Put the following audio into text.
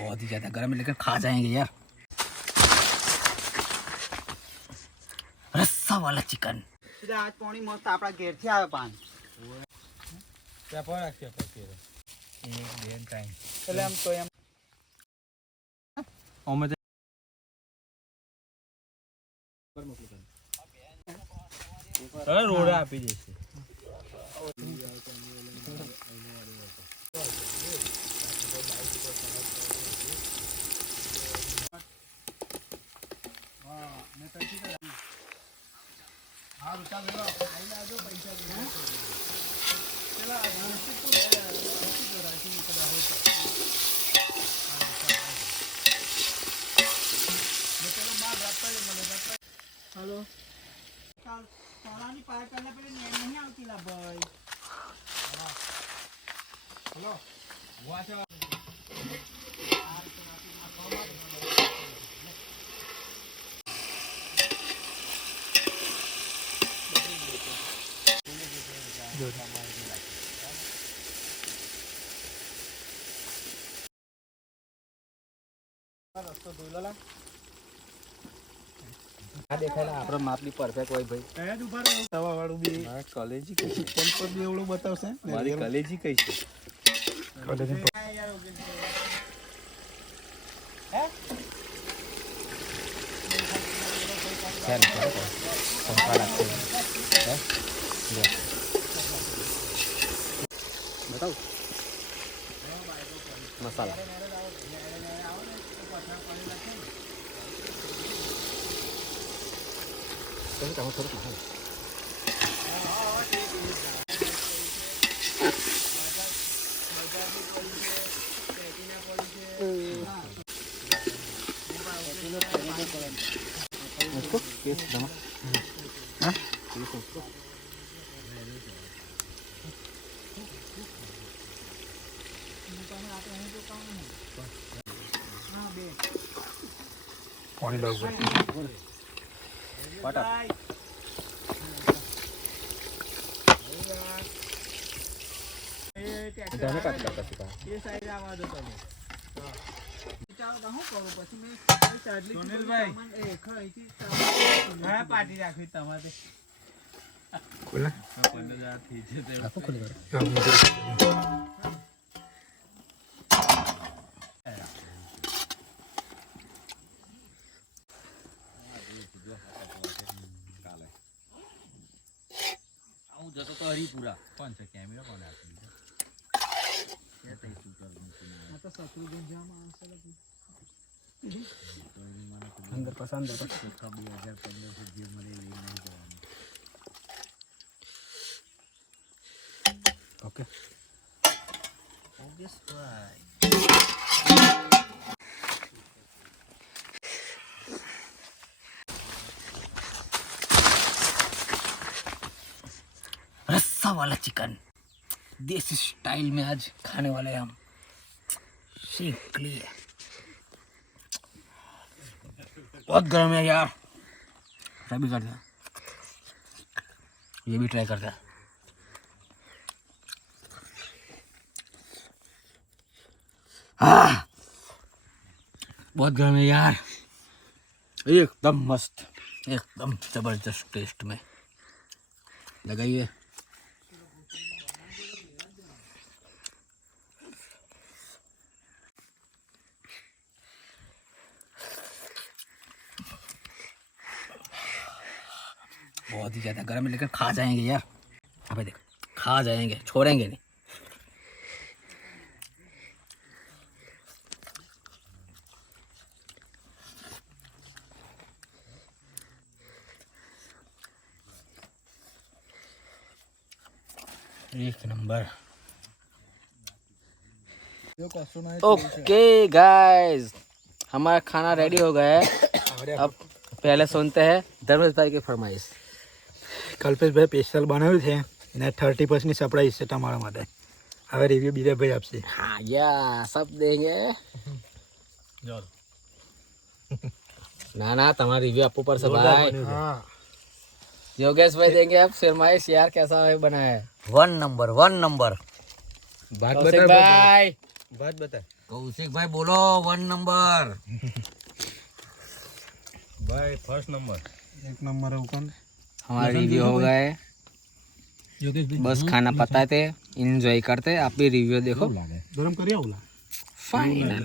बहुत ही ज्यादा गर्म है लेकिन खा जाएंगे यार। रस्सा वाला चिकन आज पानी मस्त आपड़ा घेर से आवे पान क्या पर राखी अपन के एक बेन टाइम એટલે આમ તો એમ ઓમે અરે રોડા આપી દેશે હા રૂટા વેલો આઈ લાજો પૈસા પેલા हेलो सालानी पार करने पे नहीं आती ला भाई हेलो वाचा रस्तो धोला આ દેખાયલા આપણો માપની પરફેક્ટ હોય ભાઈ કયા ઉભા રહો તવા વાળું બી મારી કલેજી કઈ ચિકન પર બી એવડું બતાવશે મારી કલેજી કઈ છે ફેન કરો પંખા રાખો હે બતાવ મસાલા Tapi kamu turut mahal. Masuk, yes, sama. Hah? Yes, masuk. Paani bagus. Water. Jangan kat kita. ये साइड आवा दो તમે ચાલો તો હું કરું પછી મે ચાર્જલી સુનિલભાઈ એ ખઈથી હા પાર્ટી રાખી તમારે ખોલા 15000 થી છે તે Apa kulit? હું જતો તો હરીપુરા કોણ છે કેમેરા કોને આપી દીધો એ તઈ શૂટર આ તો શત્રુઘ્ન જામ આવશે Under pas under pas. 2015 જે મને લઈ નહીં જવાનું Okay. ઓબ્વિયસ ભાઈ रस्सा वाला चिकन देसी स्टाइल में आज खाने वाले हैं हम। सीख लिए बहुत गर्म है यार। ट्राई भी करते हैं, ये भी ट्राई करते हैं। बहुत गर्म है यार, एकदम मस्त, एकदम जबरदस्त टेस्ट में। लगाइए बहुत ही ज्यादा गर्म है लेकिन खा जाएंगे यार। अबे देख, खा जाएंगे, छोड़ेंगे नहीं। एक नंबर। ओके गाइस, हमारा खाना रेडी हो गया है। अब पहले सुनते हैं धर्मेश भाई की फरमाइश। કલ્પેશભાઈ સ્પેશિયલ બનાવ્યું છે અને 30% સરપ્રાઈઝ છે તમારા માટે। હવે રિવ્યુ બીજા ભાઈ આપશે। हाँ या सब देंगे। ना ना तुम्हारा रिव्यू आपको पर सब भाई। હા योगेश भाई देंगे अब फरमाइश यार, कैसा है बना है? One number. बात कौशिक भाई बात बता। કૌશિકભાઈ બોલો 1 નંબર. भाई फर्स्ट नंबर. एक नंबर है उकन हमारा रिव्यू हो गया है. बस खाना पताते एंजॉय करते. आप भी रिव्यू देखो. गरम करिए उला फाइनल.